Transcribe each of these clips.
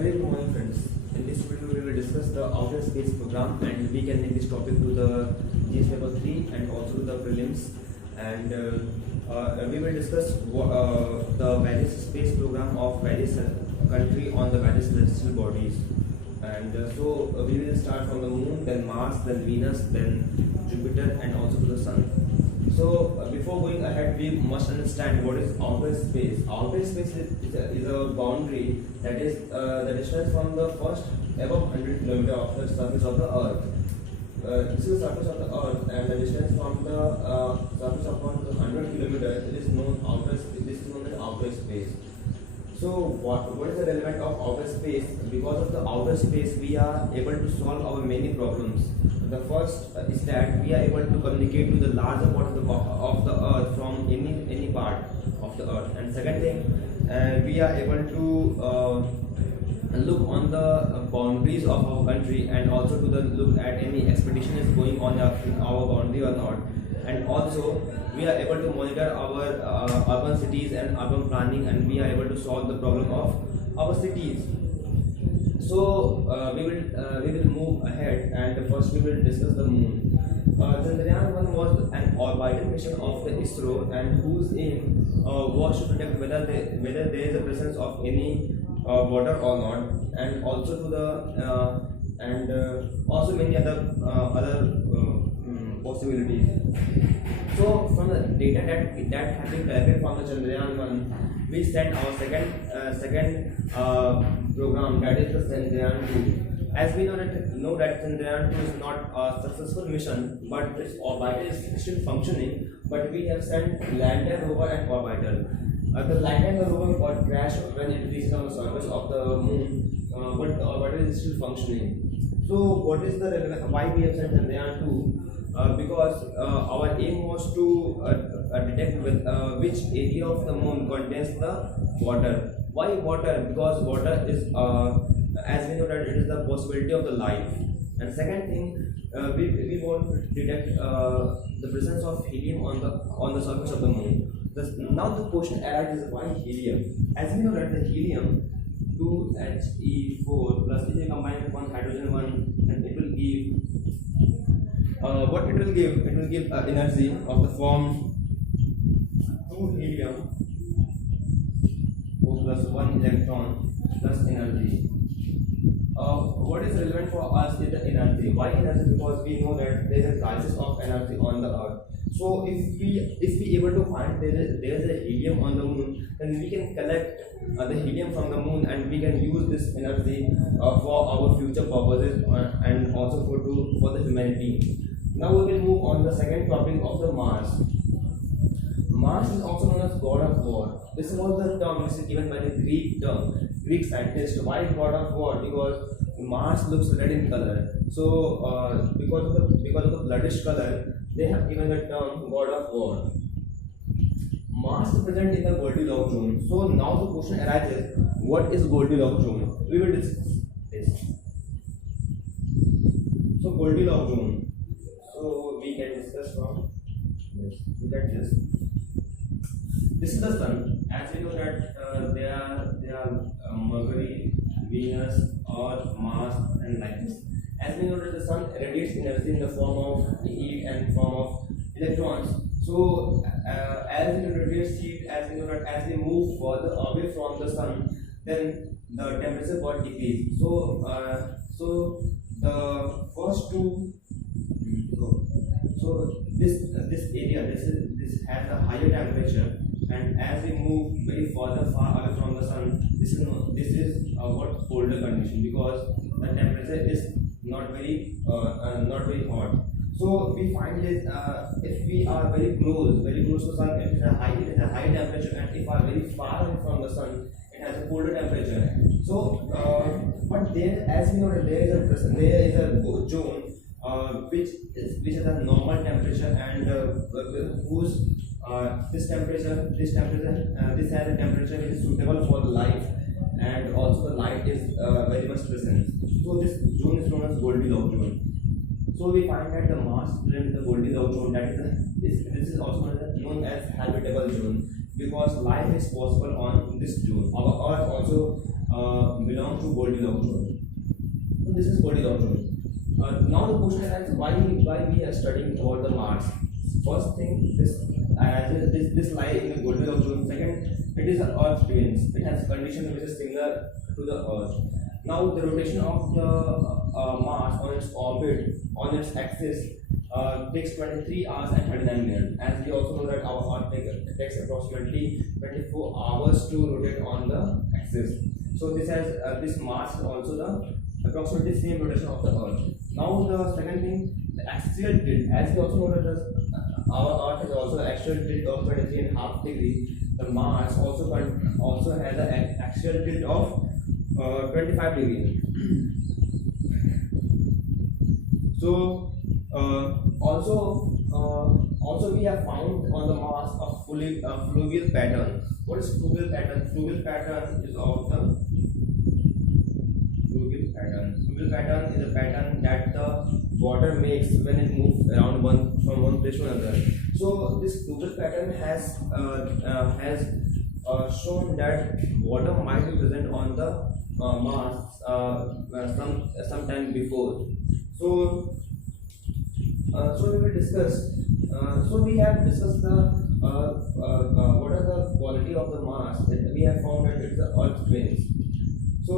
Very good morning, friends. In this video, we will discuss the outer space program, and we can link this topic to the GS paper 3 and also to the prelims. And we will discuss the various space program of various country on the various celestial bodies. And we will start from the Moon, then Mars, then Venus, then Jupiter, and also to the Sun. So before going ahead, we must understand what is outer space. Outer space is a boundary that is the distance from the first above 100 km of the surface of the Earth. This is the surface of the Earth, and the distance from the surface of 100 km it is known outer. This is known as outer space. So what is the relevance of outer space? Because of the outer space, we are able to solve our many problems. The first is that we are able to communicate to the larger part of the Earth from any part of the Earth. And second thing, we are able to look on the boundaries of our country, and also to look at any expedition is going on in our boundary or not. And also we are able to monitor our urban cities and urban planning, and we are able to solve the problem of our cities. So we will move ahead, and first we will discuss the Moon. Chandrayaan-1 was an orbital mission of the ISRO, and whose aim was to detect whether there is a presence of any water or not, and also to the also many other possibilities. So from the data that have been collected from the Chandrayaan-1, we sent our second program, that is the Chandrayaan-2. As we know that Chandrayaan-2 is not a successful mission, but its orbiter is still functioning. But we have sent lander, rover, and orbiter. The lander rover got crashed when it reached on the surface of the Moon, but the orbiter is still functioning. So what is the why we have sent Chandrayaan-2? Because our aim was to detect which area of the Moon contains the water. Why water? Because water is, as we know that it is the possibility of the life. And second thing, we want to detect the presence of helium on the surface of the Moon. Now the question arises, why helium? As we know that the helium 2He4 plus if you combine with one hydrogen 1, and it will give what it will give? It will give energy of the form 2 helium 4 plus 1 electron plus energy. What is relevant for us is the energy. Why energy? Because we know that there is a crisis of energy on the Earth. So if we able to find there is a helium on the Moon, then we can collect the helium from the Moon, and we can use this energy for our future purposes and also for the humanity. Now we will move on the second topic of the Mars. Mars is also known as God of War. This was the term which is given by the Greek scientist. Why God of War? Because Mars looks red in color. So because of the bloodish color, they have given the term God of War. Mars is present in the Goldilocks zone. So now the question arises, what is Goldilocks zone? We will discuss this. So Goldilocks zone. So we can discuss from this. Look at this. This is the Sun. As we know that there are Mercury, Venus, Earth, Mars, and like this. As we know that the Sun radiates energy in the form of heat and form of electrons. So as it radiates heat, as we know that as we move further away from the Sun, then the temperature got decreased. So the first two. So this area this has a higher temperature, and as we move very far away from the Sun, this is what colder condition, because the temperature is not very hot. So we find that if we are very close to Sun, it is a high temperature, and if we are very far away from the Sun, it has a colder temperature. So but there, as we know, there is a zone which has a normal temperature, and whose this has a temperature which is suitable for the life, and also the light is very much present. So this zone is known as Goldilocks zone. So we find that the Mars is in the Goldilocks zone. This is also known as habitable zone, because life is possible on this zone. Our Earth also belong to Goldilocks zone. So this is Goldilocks zone. Now the question is why we are studying about the Mars. First thing, this lie in the Goldilocks zone. Second, it is an Earth twins. It has condition which is similar to the Earth. Now the rotation of the Mars on its orbit, on its axis, takes 23 hours and 39 minutes. As we also know that our Earth takes approximately 24 hours to rotate on the axis. So this Mars is also the approximately same rotation of the Earth. Now the second thing, the axial tilt. As we also know that our Earth has also axial tilt of 23.5 degrees. The Mars also has an axial tilt of 25 degrees. So also we have found on the Mars a fluvial pattern. What is fluvial pattern? Fluvial pattern is of the fluvial pattern. Fluvial pattern is a pattern that the water makes when it moves around from one place to another. So this fluvial pattern has shown that water might be present on the Mars sometime before. So we will discuss. So we have discussed the what are the quality of the Mars. We have found that it's the Earth twins. So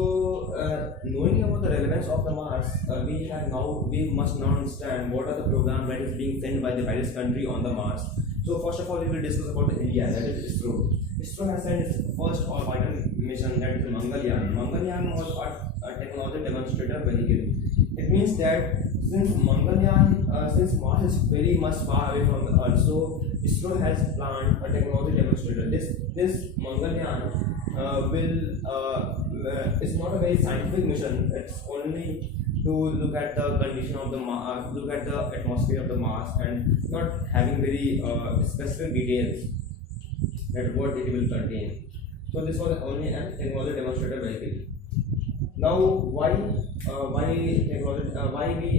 knowing about the relevance of the Mars, we must now understand what are the program that is being sent by the various country on the Mars. So first of all, we will discuss about the India, that is ISRO. ISRO has sent its first orbital mission, that is the Mangalyaan. Mangalyaan was a technology demonstrator vehicle. It means that since Mars is very much far away from the Earth, so ISRO has planned a technology demonstrator. This Mangalyaan it's not a very scientific mission. It's only to look at the condition of the Mars, look at the atmosphere of the Mars, and not having very specific details that what it will contain. So this was only a technology demonstrator vehicle. Now why we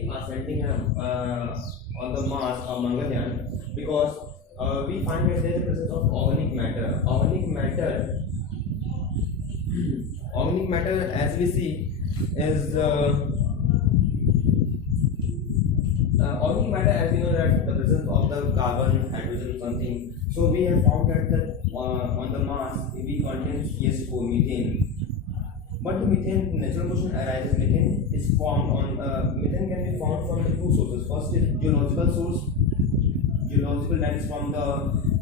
are sending on the Mars or Mangalyaan? Because we find that there is a presence of organic matter. Organic matter, as we see, is organic matter, as we know that the presence of the carbon, hydrogen, something. So we have found that on the Mars we contain CH4, methane. But the methane, natural question arises. Methane is formed on methane can be formed from two sources. First is geological source. Geological, that is from the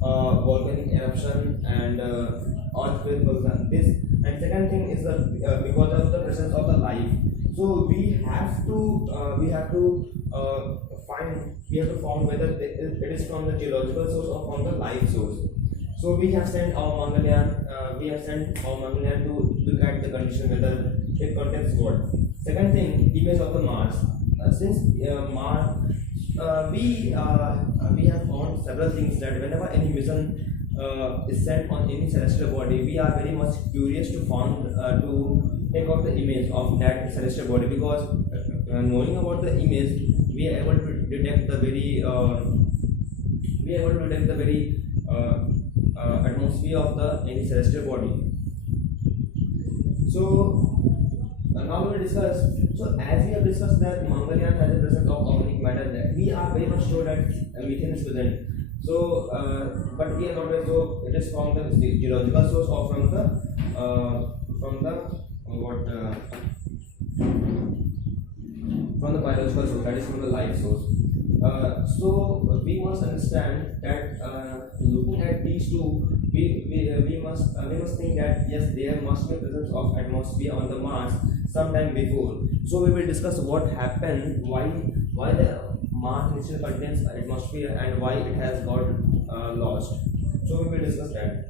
volcanic eruption and earthquake, for example. This, and second thing is because of the presence of the life. So we have to find whether it is from the geological source or from the life source. So we have sent our Mangalyaan to look at the condition whether it contains what. Second thing, image of the Mars. Since Mars, we have found several things that whenever any mission is sent on any celestial body, we are very much curious to take out the image of that celestial body, because knowing about the image, we are able to detect the very atmosphere of any celestial body. So now we will discuss. So as we have discussed that Mangalyaan has a presence of organic matter, that we are very much sure that methane is present. So, but we are not very sure it is from the geological source or from the biological source, that is from the life source. So we must understand that looking at these two, we must think that yes, there must be a presence of atmosphere on the Mars sometime before. So we will discuss what happened, why the Mars initially contains atmosphere and why it has got lost. So we will discuss that.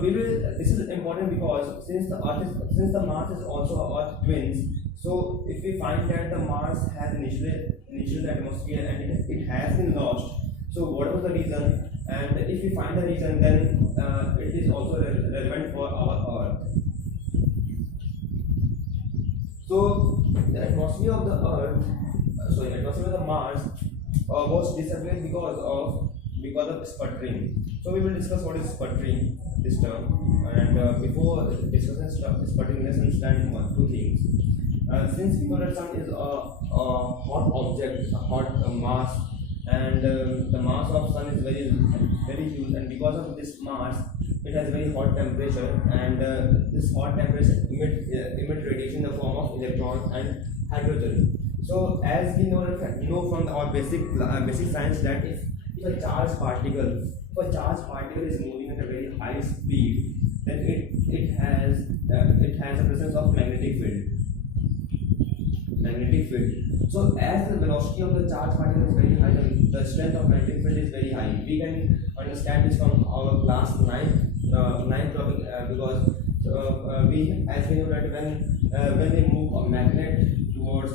This is important because since the Mars is also Earth twins. So if we find that the Mars has initial atmosphere and it has been lost, so what was the reason? And if we find the reason, then it is also relevant for our Earth. So the atmosphere of the Mars was disappeared because of sputtering. So we will discuss what is sputtering, this term. And before discussing this particular lesson, stand two things. Since we know that sun is a hot object, a hot mass, and the mass of sun is very huge, and because of this mass, it has very hot temperature, and this hot temperature emit radiation in the form of electrons and hydrogen. So as we know from our basic science that if a charged particle is moving at a very high speed, then it has a presence of magnetic field. So as the velocity of the charged particle is very high, the strength of magnetic field is very high. We can understand this from our class 9 topic, because we know that when we move a magnet towards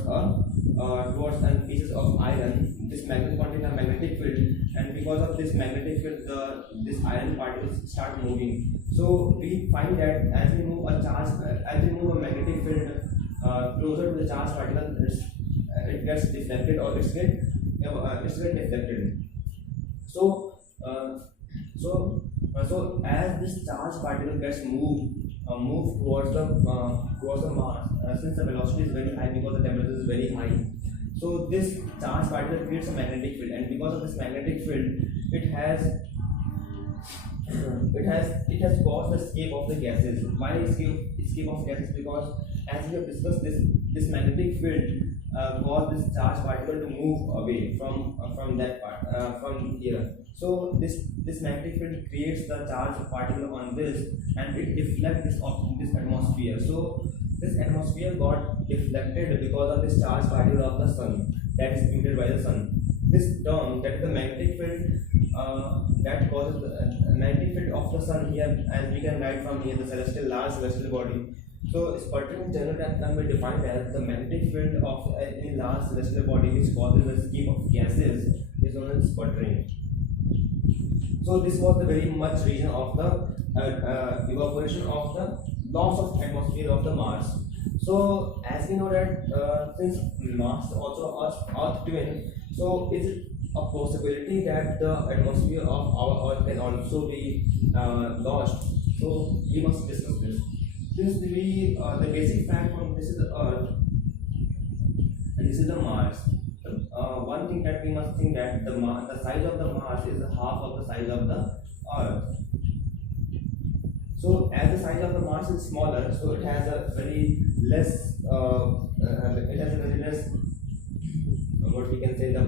pieces of iron, this magnet contains a magnetic field, and because of this magnetic field, this iron particles start moving. So we find that as we move a magnetic field closer to the charged particle, it gets deflected, or it's get deflected. So as this charged particle gets moved towards the Mars, since the velocity is very high because the temperature is very high, so this charged particle creates a magnetic field, and because of this magnetic field, it has caused the escape of the gases. Why escape of gases? Because as we have discussed, this magnetic field caused this charged particle to move away from that part, from here. So this magnetic field creates the charged particle on this, and it deflects this atmosphere. So this atmosphere got deflected because of this charged particle of the sun that is emitted by the sun. This term, that is the magnetic field, that causes the magnetic field of the sun here, as we can write from here, the large celestial body. So sputtering in general can be defined as the magnetic field of any large celestial body which causes the escape of gases is known as sputtering. So this was the very much reason of the evaporation of the loss of atmosphere of the Mars. So as we know that since Mars also Earth twin, so is it a possibility that the atmosphere of our Earth can also be lost? So we must discuss this. Since the basic fact from this is the Earth and this is the Mars. One thing that we must think that the size of the Mars is half of the size of the Earth. So as the size of the Mars is smaller, so it has a very less what we can say, the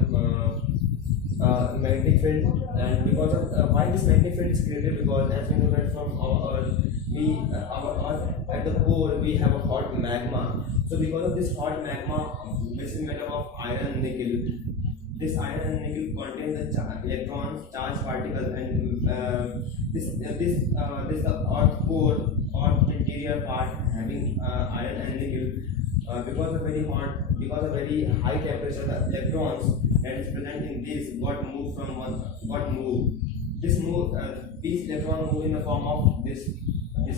magnetic field. And because of why this magnetic field is created, because as we know that from our Earth, our Earth at the core we have a hot magma. So because of this hot magma, which is made up of iron and nickel, this iron and nickel contains the electrons, charged particles, and this the Earth core or interior part having iron and nickel. Because of very high temperature, the electrons that is present in this these electrons move in the form of this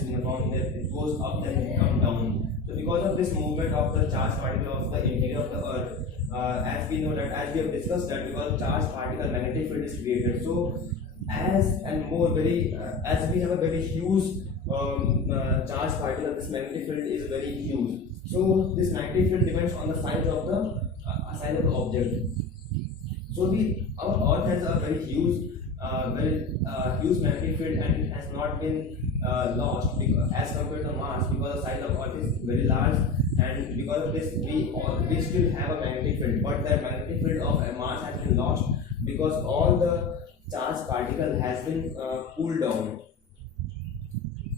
electron, that it goes up then it comes down. So because of this movement of the charged particle of the interior of the Earth, as we know that, as we have discussed that, because charged particle magnetic field is created. So as we have a very huge charged particle, this magnetic field is very huge. So this magnetic field depends on the size of the object. So our Earth has a very huge magnetic field, and it has not been lost as compared to Mars, because the size of Earth is very large, and because of this we still have a magnetic field, but the magnetic field of Mars has been lost because all the charged particle has been cooled down.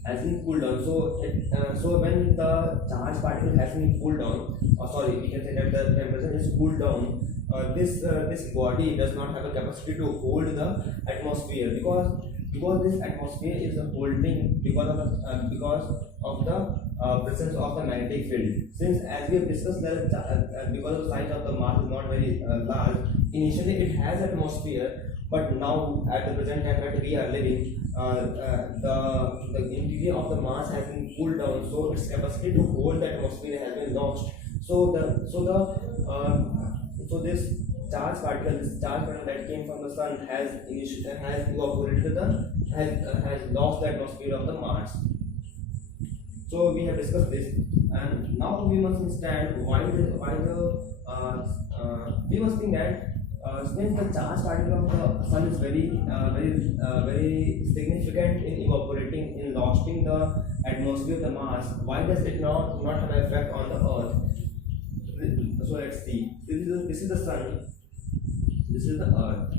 So when the charged particle has been cooled down, we can say that the temperature is cooled down, this body does not have a capacity to hold the atmosphere, because this atmosphere is holding because of the presence of the magnetic field. Since as we have discussed that because the size of the Mars is not very large, initially it has atmosphere, but now at the present time that we are living, the interior of the Mars has been cooled down, so its capacity to hold the atmosphere has been lost. So this charged particle that came from the sun has lost the atmosphere of the Mars. So we have discussed this, and now we must understand we must think that since the charge particle of the sun is very significant in evaporating, in losing the atmosphere of the Mars, why does it not have an effect on the Earth? So let's see. This is the sun. This is the Earth.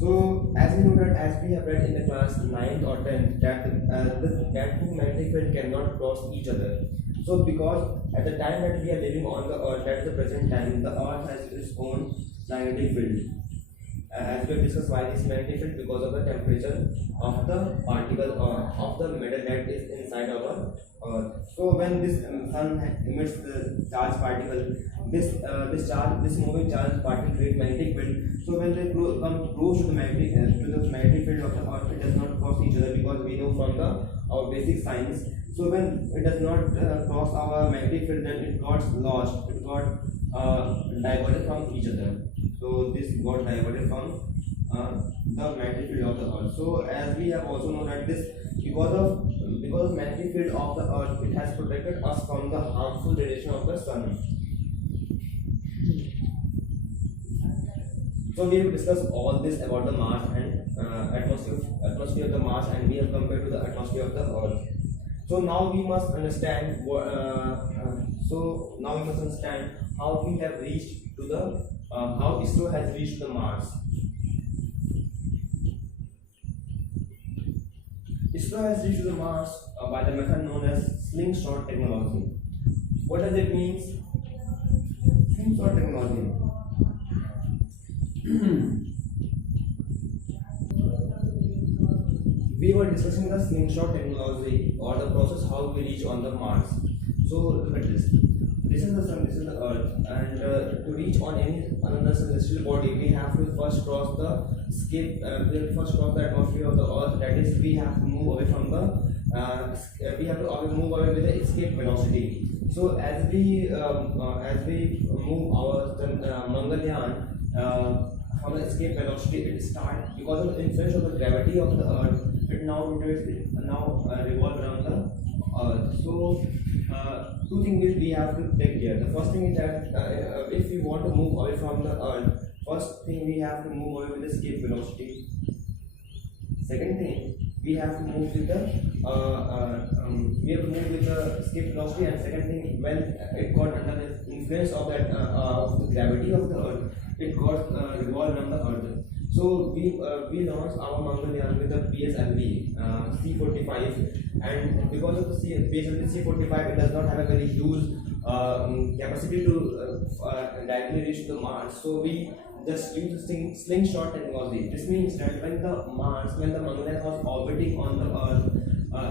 So as we know that, as we have read in the class 9th or 10th, that two magnetic field cannot cross each other. So because at the time that we are living on the Earth, at the present time, the Earth has its own magnetic field. As we have discussed, why this magnetic field? Because of the temperature of the particle of the metal that is inside our Earth. So when this sun emits the charged particle, this moving charged particle creates magnetic field. So when they come close to the magnetic field of the Earth, it does not cross each other, because we know from our basic science. So when it does not cross our magnetic field, then it got lost. It got diverted from each other. So this got diverted from the magnetic field of the Earth. So as we have also known that this, because of magnetic field of the Earth, it has protected us from the harmful radiation of the sun. So we have discussed all this about the Mars and atmosphere of the Mars, and we have compared to the atmosphere of the Earth. So now we must understand how we have reached to the how ISRO has reached the Mars. ISRO has reached the Mars by the method known as slingshot technology. What does it mean? Slingshot technology. We were discussing the slingshot technology, or the process how we reach on the Mars. So look at this. This is the sun, this is the Earth, and to reach on another celestial body, we have to first cross the atmosphere of the Earth. That is, we have to move away from move away with the escape velocity. So as we move our Mangalyaan from the escape velocity, it starts, because of the influence of the gravity of the Earth, it now revolves around the Earth. So two things we have to take care. The first thing is that if we want to move away from the Earth, first thing we have to move away with the escape velocity. Second thing, we have to move with the escape velocity, and second thing, when it got under the influence of that of the gravity of the Earth, it got revolved around the Earth. So we launched our Mangalyaan with the PSLV C-45, and because of the PSLV C-45, it does not have a very huge capacity to directly reach the Mars. So we just use the slingshot technology. This means that when the Mangalyaan was orbiting on the Earth,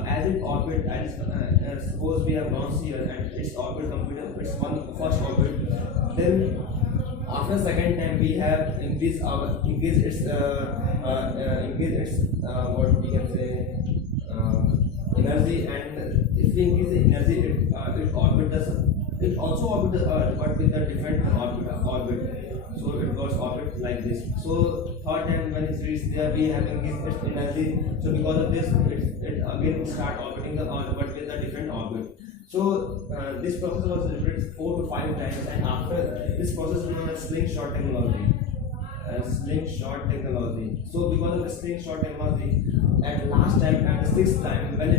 as it orbit, suppose we have launched here and its orbit completed its first orbit, then after second time we have increased its what we can say energy, and if we increase the energy, it also orbit the Earth, but with a different orbit. So it goes orbit like this. So third time when it reaches there, we have increased its energy. So because of this, it again start orbiting the Earth, but with a different orbit. So this process was repeated 4 to 5 times, and after this process is known as slingshot technology. So because of the slingshot technology, at last time, at the 6th time, when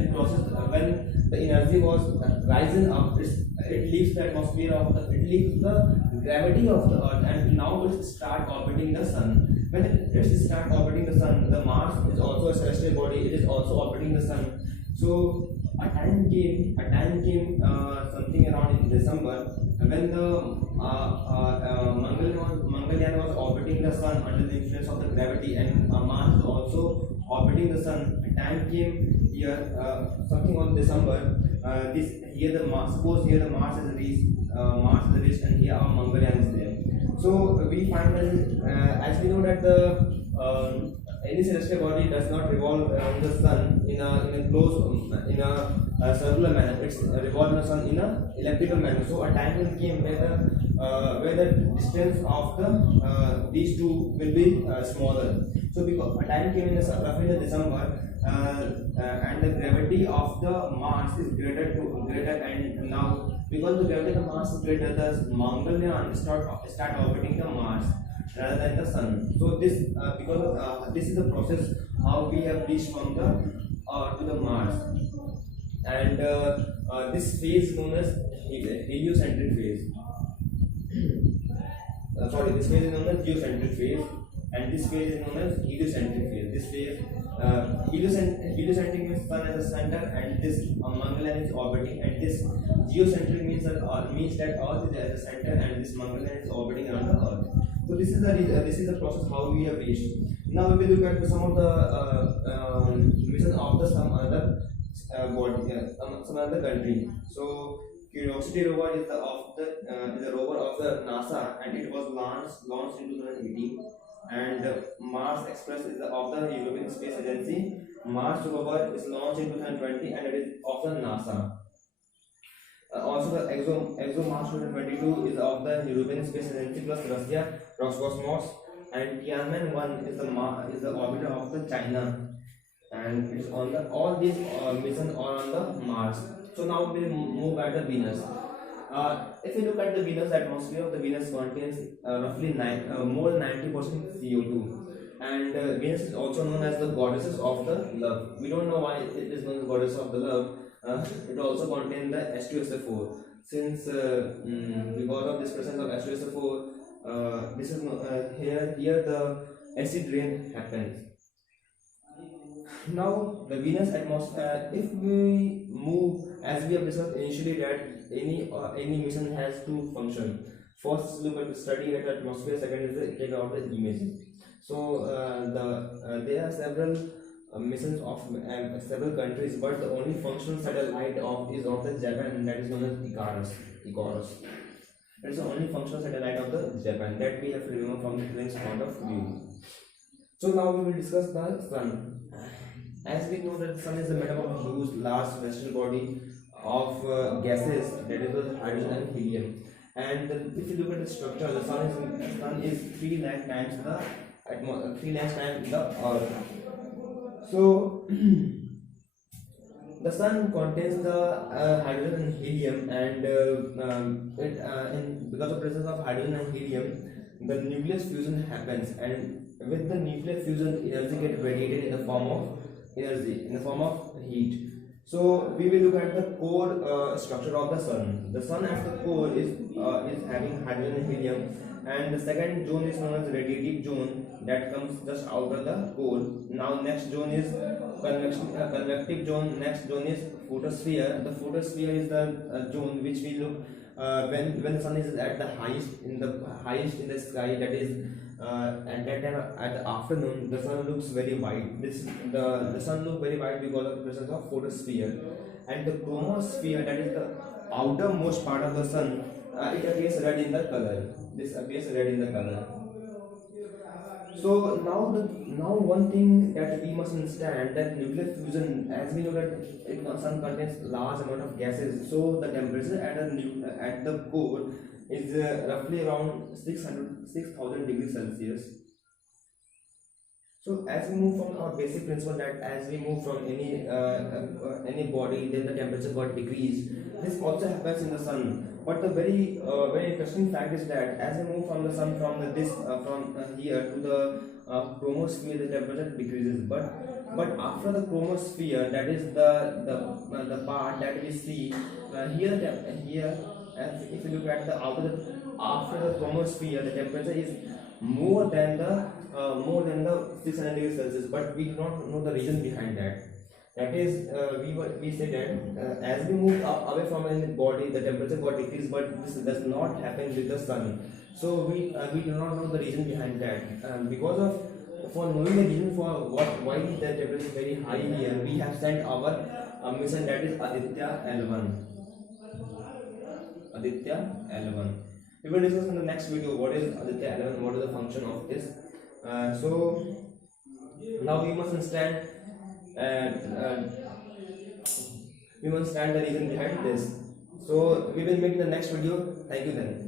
the energy was rising up, it leaves the atmosphere it leaves the gravity of the Earth, and now it start orbiting the sun. When it start orbiting the sun, the Mars is also a celestial body. It is also orbiting the sun. So a time came something around in December, when the Mangalyaan was orbiting the sun under the influence of the gravity, and Mars was also orbiting the sun. A time came here, something on December. Suppose here the Mars is reached, and here our Mangalyaan is there. So we find that as we know that any celestial body does not revolve around the sun in a circular manner. It's revolve the sun in a elliptical manner. So a time came where the distance of these two will be smaller. So because a time came roughly in December, and the gravity of the Mars is greater, and now because the gravity of the Mars is greater, the Mongolian start orbiting the Mars rather than the Sun. So this because this is the process how we have reached from the to the Mars, and this phase known as heliocentric phase. This phase is known as geocentric phase, and this phase is known as heliocentric phase. This phase, heliocentric means Sun as a center, and this Mongolian is orbiting, and this geocentric means that Earth is at the center, and this Mongolian is orbiting around the Earth. So this is the process how we have reached. Now we will look at some of the missions of the some other some other country. So Curiosity rover is the rover of the NASA, and it was launched in 2018. And Mars Express is of the European Space Agency. Mars rover is launched in 2020, and it is of the NASA. Also, the ExoMars 2022 is of the European Space Agency plus Russia Roscosmos, and Tianwen-1 is the orbiter of the China, and it's on the all these missions are on the Mars. So now we will move at the Venus. If you look at the Venus atmosphere, the Venus contains roughly more than 90% CO2, and Venus is also known as the goddess of the love. We don't know why it is known as goddess of the love. It also contains the H2SO4. Since because of this presence of H2SO4, this is here the acid rain happens. Now the Venus atmosphere, if we move, as we have discussed initially, that any mission has two functions. First, look at the study at the atmosphere. Second is the take out the images. So there are several missions of several countries, but the only functional satellite is of the Japan, that is known as Icarus. That is the only functional satellite of the Japan that we have to remember from the twins point of view. So now we will discuss the Sun. As we know that the Sun is made up of a huge, large celestial body of gases, that is the hydrogen and helium. And if you look at the structure, the Sun is 3 lakh times the Earth. So the Sun contains the hydrogen and helium, and because of presence of hydrogen and helium, the nucleus fusion happens, and with the nuclear fusion, energy gets radiated in the form of heat. So we will look at the core structure of the Sun. The Sun at the core is having hydrogen and helium, and the second zone is known as radiative zone, that comes just out of the core. Now next zone is convective zone. Next zone is photosphere. The photosphere is the zone which we look when the Sun is at the highest in the sky, that is at that time at the afternoon. The Sun looks very white. The Sun looks very white because of the presence of photosphere, and the chromosphere, that is the outermost part of the Sun, it appears red in the color. This appears red in the color. So now one thing that we must understand, that nuclear fusion, as we know that the Sun contains large amount of gases, so the temperature at the core is roughly around 6,000 degrees Celsius. So as we move from our basic principle that as we move from any body, then the temperature got decreased. This also happens in the Sun. But the very interesting fact is that as we move from the Sun from here to the chromosphere, the temperature decreases. But after the chromosphere, that is the part that we see here. If you look at after the chromosphere, the temperature is more than the 600 degrees Celsius, but we do not know the reason behind that. That is, we say that as we move away from the body, the temperature got decreased, but this does not happen with the Sun. So we do not know the reason behind that. For knowing the reason for why the temperature is very high here, we have sent our mission, that is Aditya L1. We will discuss in the next video what is Aditya L1, what is the function of this. So now we must understand the reason behind this. So we will make the next video. Thank you then.